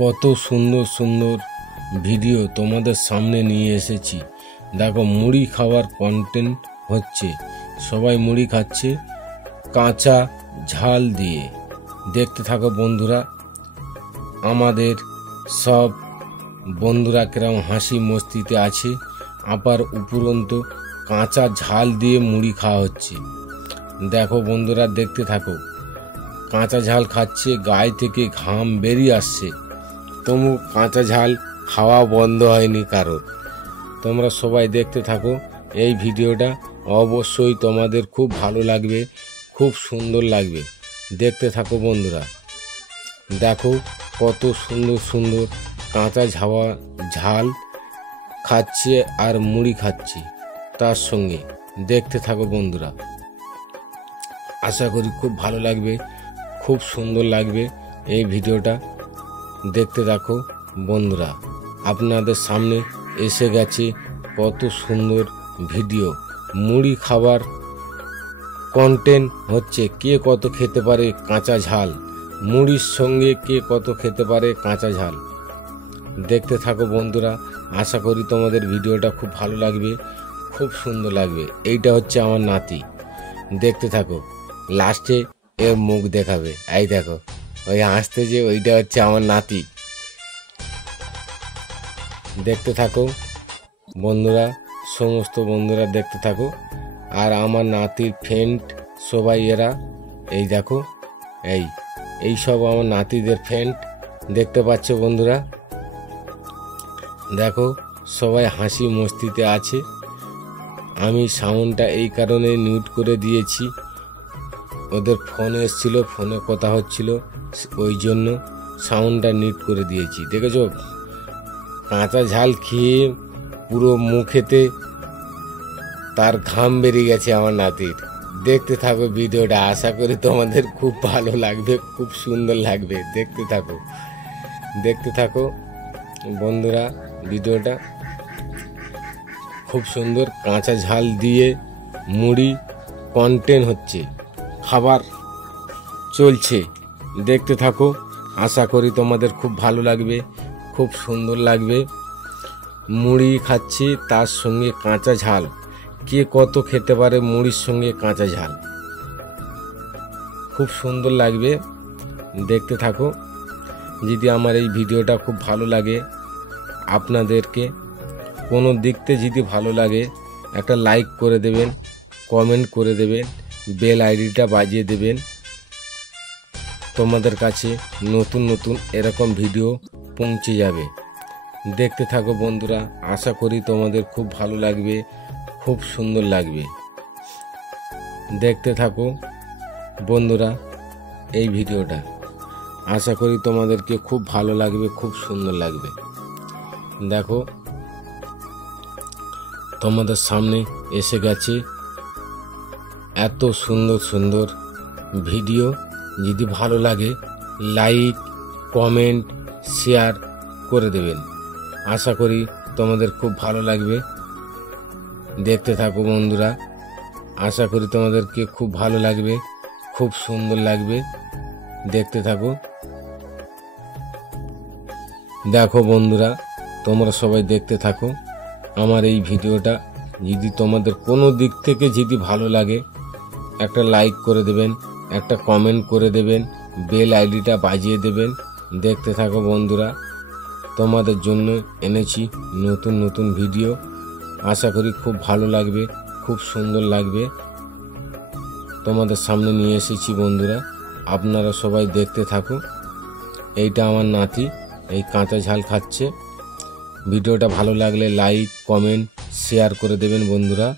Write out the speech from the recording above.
কত সুন্দর সুন্দর ভিডিও তোমাদের সামনে নিয়ে এসেছি। দেখো, মুড়ি খাওয়ার কন্টেন্ট হচ্ছে, সবাই মুড়ি খাচ্ছে কাঁচা ঝাল দিয়ে। দেখতে থাকো বন্ধুরা, আমাদের সব বন্ধুরা কিরম হাসি মস্তিতে আছে, আবার উপরন্ত কাঁচা ঝাল দিয়ে মুড়ি খাওয়া হচ্ছে। দেখো বন্ধুরা, দেখতে থাকো, কাঁচা ঝাল খাচ্ছে, গায়ে থেকে ঘাম বেরিয়ে আসছে, তবু কাঁচা ঝাল খাওয়া বন্ধ হয়নি কারোর। তোমরা সবাই দেখতে থাকো, এই ভিডিওটা অবশ্যই তোমাদের খুব ভালো লাগবে, খুব সুন্দর লাগবে। দেখতে থাকো বন্ধুরা, দেখো কত সুন্দর সুন্দর কাঁচা ঝাল খাচ্ছে আর মুড়ি খাচ্ছে তার সঙ্গে। দেখতে থাকো বন্ধুরা, আশা করি খুব ভালো লাগবে, খুব সুন্দর লাগবে এই ভিডিওটা। দেখতে থাকো বন্ধুরা, আপনাদের সামনে এসে গেছে কত সুন্দর ভিডিও। মুড়ি খাবার কন্টেন্ট হচ্ছে, কে কত খেতে পারে কাঁচা ঝাল, মুড়ির সঙ্গে কে কত খেতে পারে কাঁচা ঝাল। দেখতে থাকো বন্ধুরা, আশা করি তোমাদের ভিডিওটা খুব ভালো লাগবে, খুব সুন্দর লাগবে। এইটা হচ্ছে আমার নাতি, দেখতে থাকো, লাস্টে এর মুখ দেখাবে। এই দেখো, ওই হাসতে যে, ওইটা হচ্ছে আমার নাতি। দেখতে থাকো বন্ধুরা, সমস্ত বন্ধুরা দেখতে থাকো। আর আমার নাতির ফ্রেন্ড সবাই এরা, এই দেখো, এই সব আমার নাতিদের ফ্রেন্ড। দেখতে পাচ্ছ বন্ধুরা, দেখো সবাই হাসি মস্তিতে আছে। আমি সাউন্ডটা এই কারণে মিউট করে দিয়েছি, ওদের ফোন এসেছিল, ফোনে কথা হচ্ছিল, ওই জন্য সাউন্ডটা মিউট করে দিয়েছি। দেখেছো, কাঁচা ঝাল খেয়ে পুরো মুখেতে তার ঘাম বেরিয়ে গেছে আমার নাতির। দেখতে থাকো ভিডিওটা, আশা করি তোমাদের খুব ভালো লাগবে, খুব সুন্দর লাগবে। দেখতে থাকো বন্ধুরা, ভিডিওটা খুব সুন্দর কাঁচা ঝাল দিয়ে মুড়ি কন্টেন্ট হচ্ছে, খাবার চলছে। দেখতে থাকো, আশা করি তোমাদের খুব ভালো লাগবে, খুব সুন্দর লাগবে। মুড়ি খাচ্ছি, তার সঙ্গে কাঁচা ঝাল, কে কত খেতে পারে মুড়ির সঙ্গে কাঁচা ঝাল, খুব সুন্দর লাগবে। দেখতে থাকো, যদি আমার এই ভিডিওটা খুব ভালো লাগে, আপনাদেরকে কোনো দিকতে যদি ভালো লাগে, একটা লাইক করে দেবেন, কমেন্ট করে দেবেন, বেল আইডিটা বাজিয়ে দেবেন। তোমাদের কাছে নতুন নতুন এরকম ভিডিও পৌঁছে যাবে। দেখতে থাকো বন্ধুরা, আশা করি তোমাদের খুব ভালো লাগবে, খুব সুন্দর লাগবে। দেখতে থাকো বন্ধুরা এই ভিডিওটা, আশা করি তোমাদেরকে খুব ভালো লাগবে, খুব সুন্দর লাগবে। দেখো, তোমাদের সামনে এসে গেছে এত সুন্দর সুন্দর ভিডিও। যদি ভালো লাগে, লাইক, কমেন্ট, শেয়ার করে দেবেন। আশা করি তোমাদের খুব ভালো লাগবে। দেখতে থাকো বন্ধুরা, আশা করি তোমাদেরকে খুব ভালো লাগবে, খুব সুন্দর লাগবে। দেখতে থাকো, দেখো বন্ধুরা, তোমরা সবাই দেখতে থাকো আমার এই ভিডিওটা। যদি তোমাদের কোনো দিক থেকে যদি ভালো লাগে, একটা লাইক করে দেবেন, একটা কমেন্ট করে দেবেন, বেল আইডিটা বাজিয়ে দেবেন। দেখতে থাকো বন্ধুরা, তোমাদের জন্য এনেছি নতুন নতুন ভিডিও, আশা করি খুব ভালো লাগবে, খুব সুন্দর লাগবে। তোমাদের সামনে নিয়ে এসেছি বন্ধুরা, আপনারা সবাই দেখতে থাকো। এইটা আমার নাতি, এই কাঁচা ঝাল খাচ্ছে। ভিডিওটা ভালো লাগলে লাইক, কমেন্ট, শেয়ার করে দেবেন বন্ধুরা।